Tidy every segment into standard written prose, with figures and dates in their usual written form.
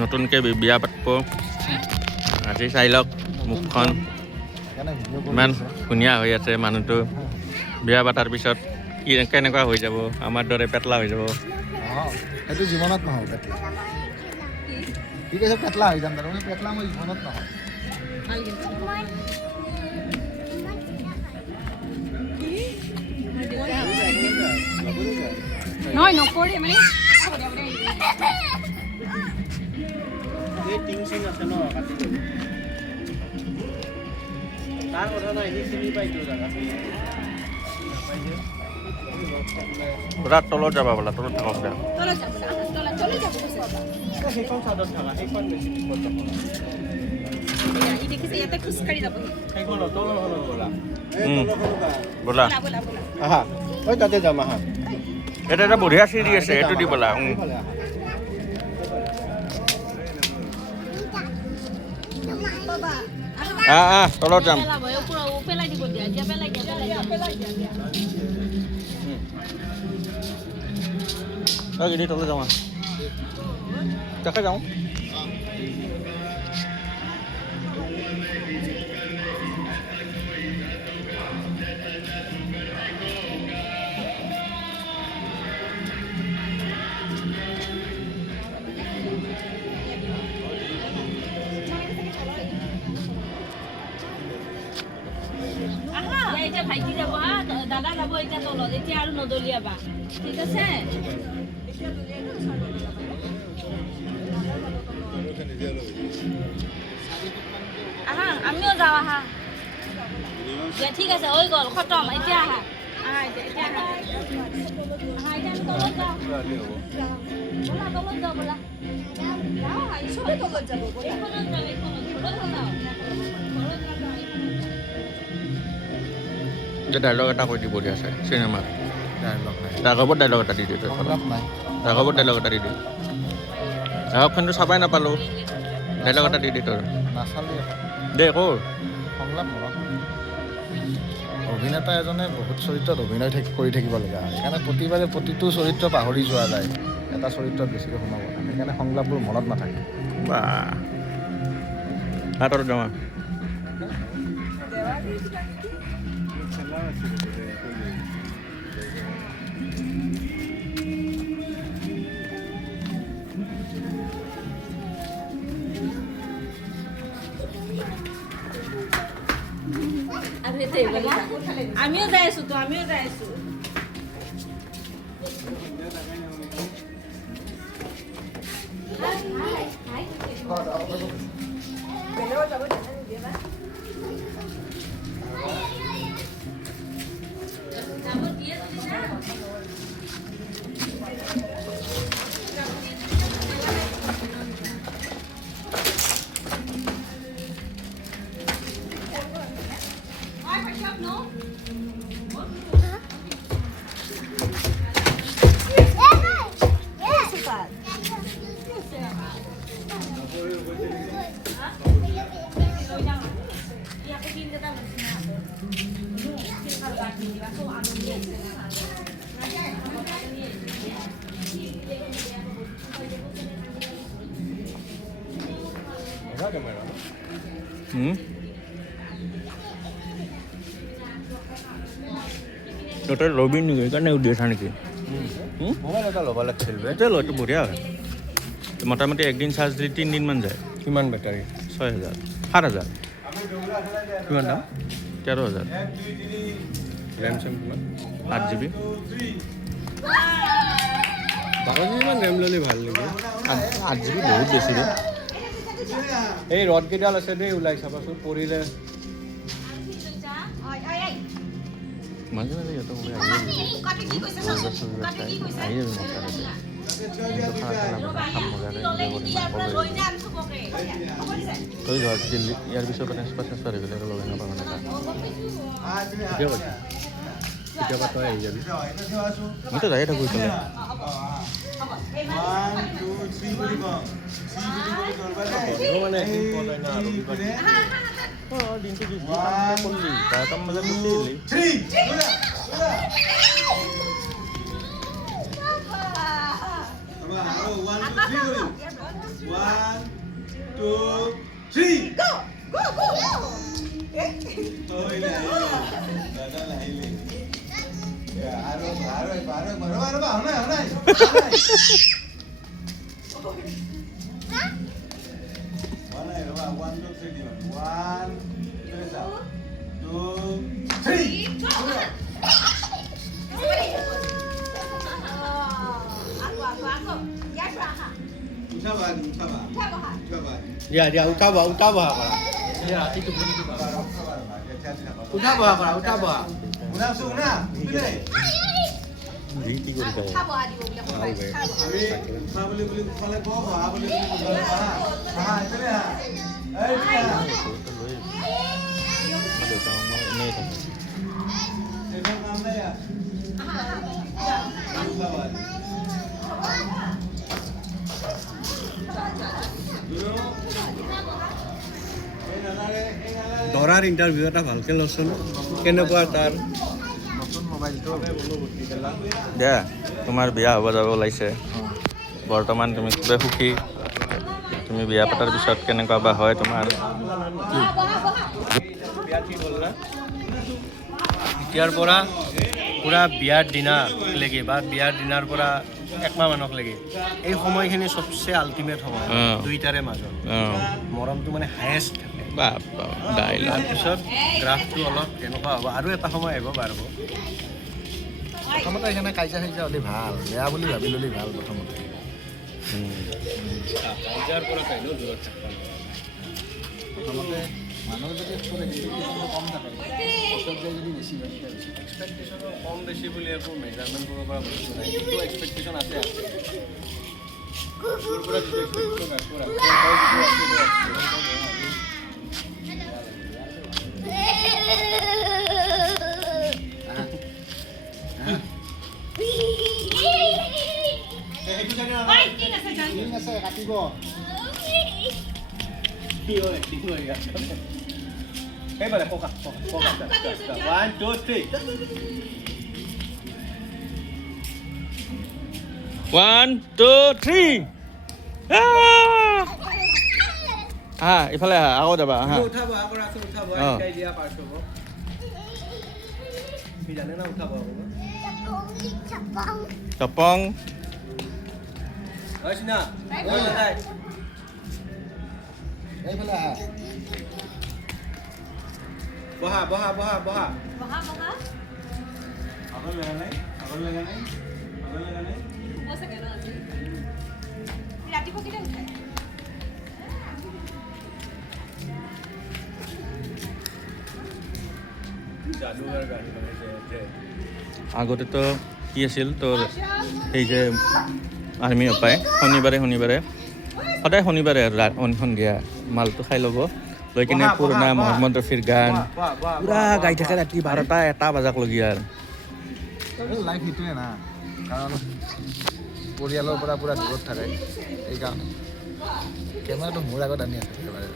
নতুনকৈ বিয়া পাতিব আজি চাই লওক মুখখন ইমান ধুনীয়া হৈ আছে মানুহটো বিয়া পতাৰ পিছত কি কেনেকুৱা হৈ যাব আমাৰ দৰে পেটলা হৈ যাব সেইটো জীৱনত নহয় পেটলা কি কৈছে পেটলা হৈ যাম তাৰমানে পেটলা মই জীৱনত নহয় নহয় নকৰে মানে এই টিং আছে ন তাৰ কথা নাই সি চিনি পাইছো জাগা পুৰা তলত যাবা বোলা তলত থাকক দিয়া সেইখন চাদত থাকা সেইখন বেছি বিপদ ইয়াতে খোজকাঢ়ি যাব সেইখন তলখনত ব'লা ব'লা আহা ঐ তাতে যাম আহা এটা এটা বঢ়িয়া চিৰি আছে এইটো দি ব'লা তলত যাম তলত যাওঁ তাকে যাওঁ এতিয়া ভাইটি যাব হা দাদা যাব এতিয়া তলত এতিয়া আৰু নদলিয়াবা ঠিক আছে আহা আমিও যাওঁ আহা দিয়া ঠিক আছে হৈ গ'ল খতম এতিয়া আহা আহা এতিয়া আহা আহা এতিয়া আমি তলত যাওঁ ব'লা তলত যাওঁ ব'লা যাওঁ চবে তলত যাব এইখনত যাওঁ ঘৰত যাওঁ ডাইলগ এটা কৈ দিব দিয়া আছে চিনেমাত ডাইলগ নাই ৰাঘৱত ডাইলগ এটা দি দিয়ে সংলাপ নাই ৰাঘৱত ডাইলগ এটা দি দিয়ে ৰাঘৱখনটো চাবাই নাপালোঁ ডাইলগ এটা দি দিয়ে তোৰ নাচালি দে ক সংলাপ মনত অভিনেতা এজনে বহুত চৰিত্ৰত অভিনয় কৰি থাকিব লগা হয় সেইকাৰণে প্ৰতিবাৰে প্ৰতিটো চৰিত্ৰ পাহৰি যোৱা যায় এটা চৰিত্ৰত বেছিকৈ সোমাব সেইকাৰণে সংলাপবোৰ মনত নাথাকে বা হাতত যাওঁ আমিও যাই আছো তো আমিও যাই আছো তই ল'বি নেকি সেইকাৰণে উদি আছা নেকি মোবাইল এটা ল'ব লাগিছিল এইটোৱে ল এইটো বঢ়িয়া হয় মোটামুটি একদিন চাৰ্জ দি 3 দিনমান যায় কিমান বেটাৰী 6,000 7,000 কিমান দাম 13,000 ৰেম চেম কিমান 8 GB 12 GB মান ৰেম ল'লে ভাল নেকি 8 GB বহুত বেছি দে এই ৰডকেইডাল আছে দেই ওলাই চাবাচোন পৰিলে মাজে মাজে সিহঁতক আহি যাবি তই ধৰ দিল্লী ইয়াৰ পিছৰ পৰা ট্ৰেন্সফাৰ হৈ গ'লে আৰু লগে নাপাওঁ কেতিয়াবা তই আহি যাবি মইতো যায়ে থাকোঁ এইফালে মানে দিনটো কি কাম কৰিলি 12টা বজাত গুচি আহিলি দিয়া দিয়া উঠা বহা কৰা দিয়া ৰাতিটো বহি দিবা উঠা বহা কৰা উঠা বহা কি কৰি থাকে এনেই থাকে দৰাৰ ইণ্টাৰভিউ এটা ভালকে লচোন কেনেকুৱা তাৰ নতুন মোবাইলটো দিয়া তোমাৰ বিয়া হ'ব যাব ওলাইছে বৰ্তমান তুমি খুবেই সুখী তুমি বিয়া পতাৰ পিছত কেনেকুৱা বা হয় তোমাৰ বিয়া ঠিক হ'ল না এতিয়াৰ পৰা পূৰা বিয়াৰ দিনা লেগে বা বিয়াৰ দিনাৰ পৰা একমাহ মানক লেগে এই সময়খিনি চবচে আল্টিমেট সময় দুইটাৰে মাজত মৰমটো মানে হায়েষ্ট থাকে তাৰপিছত গ্ৰাফটো অলপ তেনেকুৱা হ'ব আৰু এটা সময় আহিব পাৰিব প্ৰথমতে সেইকাৰণে কাজিয়া চাজিয়া হ'লে ভাল বেয়া বুলি ভাবি ল'লে ভাল প্ৰথমতে কাজিয়াৰ পৰা কাইলৈও দূৰত থাকিব প্ৰথমতে মানুহৰ যদি এক্সপেক্টেশ্যনটো কম থাকে পিছত যায় যদি বেছি হয় এক্সপেক্টেশ্যনৰ কম বেছি বুলি একো মেজাৰমেণ্ট কৰিব পৰা বস্তু নাই কিন্তু এক্সপেক্টেশ্যন আছে তোৰ পৰা যিটো এক্সপেক্টেশ্যন ঠিক আছে কাটিব সেইবাৰে পকা 1 2 3 1 2 3 হা ইফালে আহা আকৌ যাবা হা উঠাব আকৌ আছে উঠাব শিকাই দিয়া পাৰ্ট হ'ব কি জানে না উঠাব আকৌ চপং হৈছে না নাই এইফালে আহা বহা বহা বহা বহা বহা বহা আগৰ লগা নাই হ'ব চাগে ন আজি ৰাতিপুৱা কেতিয়া উঠাই যাদুঘৰ গাড়ী বনাইছে আগতেতো কি আছিল তোৰ এই যে আৰ্মি পায় শনিবাৰে সদায় শনিবাৰে সন্ধিয়া মালটো খাই ল'ব লৈ কিনে পুৰণা মহম্মদ ৰফিৰ গান পুৰা গাই থাকে ৰাতি 12টা 1 বজাকলৈকে আৰু লাইফ সেইটোৱে না কাৰণ পৰিয়ালৰ পৰা পুৰা দূৰত থাকে সেইকাৰণে কেমেৰাটো মোৰ আগত আনি আছে একেবাৰে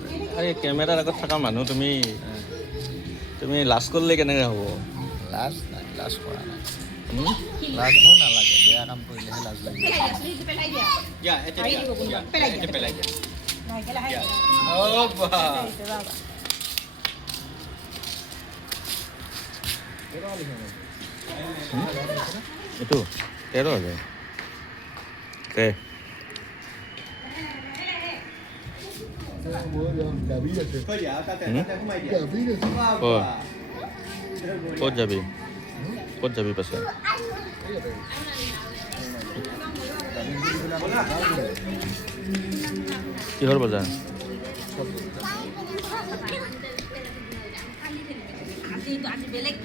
এই কেমেৰাৰ আগত থকা মানুহ তুমি লাজ কৰিলে কেনেকৈ হ'ব লাজ নাই লাজ কৰা নাই লাজ মোৰ নালাগে বেয়া কাম কৰিলেহে লাজ লাগে পেলাই দিয়া ইয়া এতে পেলাই দিয়া পেলাই দিয়া নাই কেলা হাই ও বাহ এইটো 13,000 তে থৈ দিয়া তাতে ঘুমাই দিয়া ক'ত যাবি পাছে কিহৰ বজাৰ আজি বেলেগ